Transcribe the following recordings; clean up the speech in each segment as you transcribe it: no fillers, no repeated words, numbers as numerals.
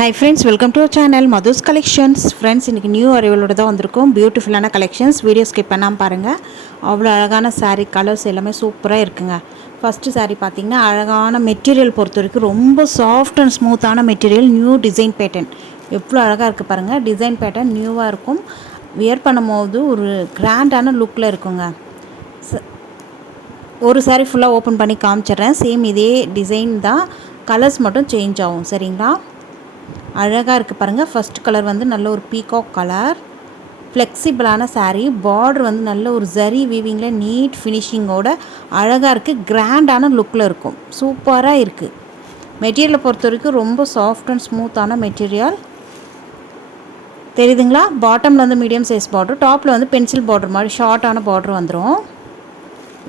Hi friends, welcome to our channel Madhu's Collections. Friends, இன்னைக்கு new அரைவலோட தான் வந்திருக்கோம். பியூட்டிஃபுல்லான கலெக்ஷன்ஸ். வீடியோ ஸ்கிப் பண்ணாமல் பாருங்கள். அவ்வளோ அழகான saree கலர்ஸ் எல்லாமே சூப்பராக இருக்குங்க. ஃபஸ்ட்டு saree பார்த்தீங்கன்னா அழகான மெட்டீரியல் பொறுத்த வரைக்கும் ரொம்ப சாஃப்ட் அண்ட் ஸ்மூத்தான மெட்டீரியல், நியூ டிசைன் பேட்டர்ன். எவ்வளோ அழகாக இருக்குது பாருங்கள். டிசைன் பேட்டர்ன் நியூவாக இருக்கும். வியர் பண்ணும்போது ஒரு கிராண்டான லுக்கில் இருக்குங்க. ஒரு saree ஃபுல்லாக ஓப்பன் பண்ணி காமிச்சிட்றேன். சேம் இதே டிசைன் தான், கலர்ஸ் மட்டும் சேஞ்ச் ஆகும். சரிங்களா? அழகாக இருக்குது பாருங்கள். ஃபஸ்ட் கலர் வந்து நல்ல ஒரு பீகாக் கலர், ஃப்ளெக்சிபிளான saree. பார்டர் வந்து நல்ல ஒரு ஜரி வீவிங்கில் நீட் ஃபினிஷிங்கோட அழகாக இருக்குது. கிராண்டான லுக்கில் இருக்கும். சூப்பராக இருக்குது. மெட்டீரியலை பொறுத்த வரைக்கும் ரொம்ப சாஃப்ட் அண்ட் ஸ்மூத்தான மெட்டீரியல். தெரியுதுங்களா? பாட்டமில் வந்து மீடியம் சைஸ் பார்டர், டாப்பில் வந்து பென்சில் பார்டர் மாதிரி ஷார்ட்டான பார்டர் வந்துடும்.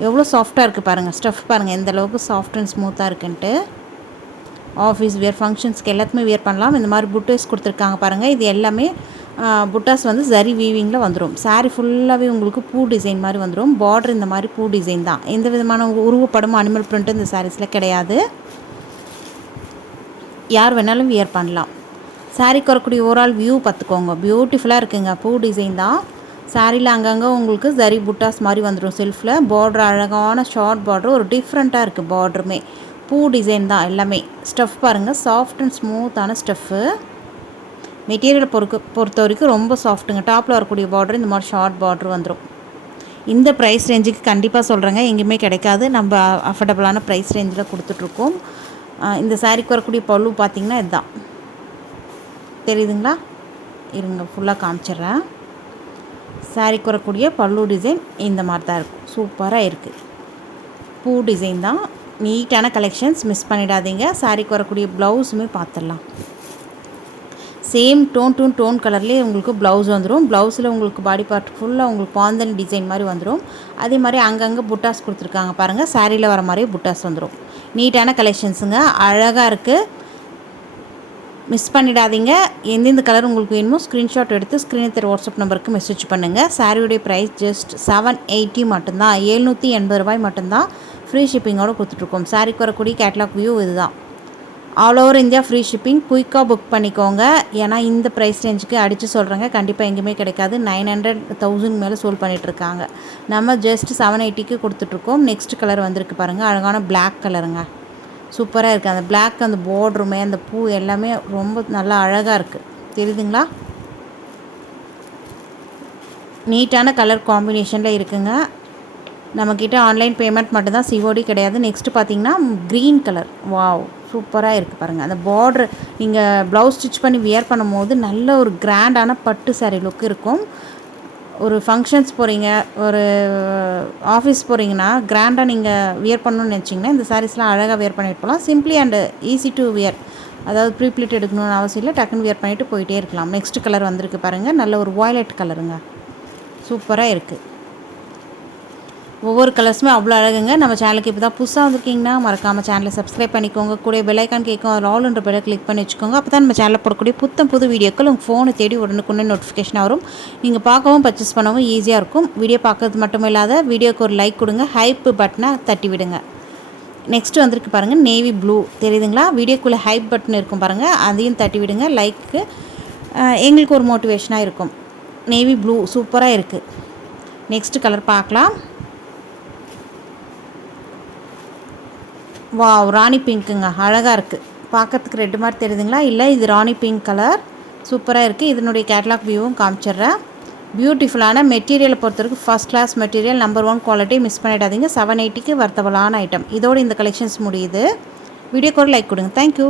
எவ்வளோ சாஃப்டாக இருக்குது பாருங்கள். ஸ்டஃப் பாருங்கள் எந்த அளவுக்கு சாஃப்ட் அண்ட் ஸ்மூத்தாக இருக்குன்ட்டு. ஆஃபீஸ் வியர், ஃபங்க்ஷன்ஸ்க்கு எல்லாத்துக்குமே வியர் பண்ணலாம். இந்த மாதிரி புட்டாஸ் கொடுத்துருக்காங்க பாருங்கள். இது எல்லாமே புட்டாஸ் வந்து ஜரி வீவிங்கில் வந்துடும். saree ஃபுல்லாகவே உங்களுக்கு பூ டிசைன் மாதிரி வந்துடும். பார்டர் இந்த மாதிரி பூ டிசைன் தான். எந்த விதமான உருவப்படமும் அனிமல் பிரிண்ட்டும் இந்த சாரீஸில் கிடையாது. யார் வேணாலும் வியர் பண்ணலாம். சாரீக்கு வரக்கூடிய ஓவரால் வியூ பார்த்துக்கோங்க. பியூட்டிஃபுல்லாக இருக்குங்க. பூ டிசைன் தான். சாரியில் அங்கங்கே உங்களுக்கு ஜரி புட்டாஸ் மாதிரி வந்துடும். செல்ஃபில் பார்டர் அழகான ஷார்ட் பார்டர், ஒரு டிஃப்ரெண்ட்டாக இருக்குது. பார்டருமே பூ டிசைன் தான் எல்லாமே. ஸ்டஃப் பாருங்கள், சாஃப்ட் அண்ட் ஸ்மூத்தான ஸ்டஃப்பு. மெட்டீரியலை பொறுத்த வரைக்கும் ரொம்ப சாஃப்ட்டுங்க. டாப்பில் வரக்கூடிய பார்டர் இந்த மாதிரி ஷார்ட் பார்டர் வந்துடும். இந்த ப்ரைஸ் ரேஞ்சுக்கு கண்டிப்பாக சொல்கிறேங்க, எங்கேயுமே கிடைக்காது. நம்ம அஃபோர்டபுளான ப்ரைஸ் ரேஞ்சில் கொடுத்துட்ருக்கோம். இந்த சாரீக்கு வரக்கூடிய பல்லு பார்த்திங்கன்னா இதுதான். தெரியுதுங்களா? இருங்க ஃபுல்லாக காமிச்சிட்றேன். சாரீக்கு வரக்கூடிய பல்லு டிசைன் இந்த மாதிரி தான் இருக்கும். சூப்பராக இருக்குது. பூ டிசைன் தான். நீட்டான கலெக்ஷன்ஸ், மிஸ் பண்ணிடாதீங்க. சாரீக்கு வரக்கூடிய ப்ளவுஸுமே பார்த்துடலாம். சேம் டோன் கலர்லேயே உங்களுக்கு ப்ளவுஸ் வந்துடும். ப்ளவுஸில் உங்களுக்கு பாடி பார்ட் ஃபுல்லாக உங்களுக்கு பாந்தன் டிசைன் மாதிரி வந்துடும். அதே மாதிரி அங்கங்கே புட்டாஸ் கொடுத்துருக்காங்க பாருங்கள். சாரியில் வர மாதிரியே புட்டாஸ் வந்துடும். நீட்டான கலெக்ஷன்ஸுங்க. அழகாக இருக்குது. மிஸ் பண்ணிடாதீங்க. எந்தெந்த கலர் உங்களுக்கு வேணுமோ ஸ்க்ரீன்ஷாட் எடுத்து ஸ்க்ரீனில் தர வாட்ஸ்அப் நம்பருக்கு மெசேஜ் பண்ணுங்கள். சாரியுடைய ப்ரைஸ் ஜஸ்ட் 780 மட்டும்தான். 780 ரூபாய் மட்டும்தான். ஃப்ரீ ஷிப்பிங்கோடு கொடுத்துட்ருக்கோம். சாரிக்கு வரக்கூடிய கேட்லாக் வியூ இதுதான். All over India free shipping. குயிக்காக புக் பண்ணிக்கோங்க. ஏன்னா இந்த ப்ரைஸ் ரேஞ்சுக்கு அடித்து சொல்கிறேங்க, கண்டிப்பாக எங்கேயுமே கிடைக்காது. 900 1000 மேலே சோல் பண்ணிகிட்ருக்காங்க. நம்ம ஜஸ்ட் 780க்கு கொடுத்துட்ருக்கோம். நெக்ஸ்ட் கலர் வந்திருக்கு பாருங்கள். அழகான பிளாக் கலருங்க. சூப்பராக இருக்குது. அந்த பிளாக், அந்த பார்டருமே, அந்த பூ எல்லாமே ரொம்ப நல்லா அழகாக இருக்குது. தெரியுதுங்களா? நீட்டான கலர் காம்பினேஷனில் இருக்குங்க. நம்மக்கிட்ட ஆன்லைன் பேமெண்ட் மட்டும்தான், சிஓடி கிடையாது. நெக்ஸ்ட்டு பார்த்தீங்கன்னா க்ரீன் கலர். வாவ், சூப்பராக இருக்குது பாருங்கள். அந்த பார்டர் நீங்கள் ப்ளவுஸ் ஸ்டிச் பண்ணி வியர் பண்ணும்போது நல்ல ஒரு கிராண்டான பட்டு சாரீ லுக் இருக்கும். ஒரு ஃபங்க்ஷன்ஸ் போகிறீங்க, ஒரு ஆஃபீஸ் போகிறீங்கன்னா கிராண்டாக நீங்கள் வியர் பண்ணணும்னு நினச்சிங்கன்னா இந்த சாரீஸ்லாம் அழகாக வியர் பண்ணிட்டு போகலாம். Simply and easy to wear. அதாவது ப்ரீப்ளிட் எடுக்கணும்னு அவசியம் இல்லை. டக்குன்னு வியர் பண்ணிவிட்டு போயிட்டே இருக்கலாம். நெக்ஸ்ட் கலர் வந்திருக்கு பாருங்கள். நல்ல ஒரு வாய்லட் கலருங்க. சூப்பராக இருக்குது. ஒவ்வொரு கலர்ஸுமே அவ்வளோ அழகுங்க. நம்ம சேனலுக்கு இப்போ தான் புதுசாக வந்திருக்கீங்கன்னா மறக்காமல் சேனலை சப்ஸ்கிரைப் பண்ணிக்கோங்க. கூட பெல் ஐக்கான் கேட்கும், அதில் ஆல்ன்ற பெல்லை கிளிக் பண்ணி வச்சுக்கோங்க. அப்போ தான் நம்ம சேனலில் போடக்கூடிய புது வீடியோக்கள் உங்கள் ஃபோனை தேடி உடனுக்குன்னு நோட்டிஃபிகேஷன் வரும். நீங்கள் பார்க்கவும் பர்ச்சேஸ் பண்ணவும் ஈஸியாக இருக்கும். வீடியோ பார்க்கறது மட்டும் இல்லாத வீடியோக்கு ஒரு லைக் கொடுங்க. ஹைப் பட்டனை தட்டி விடுங்க. நெக்ஸ்ட்டு வந்திருக்கு பாருங்கள், நேவி ப்ளூ. தெரியுதுங்களா? வீடியோக்குள்ளே ஹைப் பட்டன் இருக்கும் பாருங்கள், அதையும் தட்டி விடுங்க. லைக்கு எங்களுக்கு ஒரு மோட்டிவேஷனாக இருக்கும். நேவி ப்ளூ சூப்பராக இருக்குது. நெக்ஸ்ட் கலர் பார்க்கலாம். வாவ், ராணி பிங்க்குங்க. அழகாக இருக்குது. பார்க்கறதுக்கு ரெட்டு மாதிரி தெரியுதுங்களா? இல்லை, இது ராணி பிங்க் கலர். சூப்பராக இருக்குது. இதனுடைய கேட்லாக் வியூவும் காமிச்சிட்றேன். பியூட்டிஃபுல்லான மெட்டீரியலை பொறுத்த வரைக்கும் first class material, number 1 quality. Miss பண்ணிடாதீங்க. 780க்கு வர்த்தபலான ஐட்டம். இதோடு இந்த கலெக்ஷன்ஸ் முடியுது. வீடியோக்கு ஒரு லைக் கொடுங்க. தேங்க்யூ.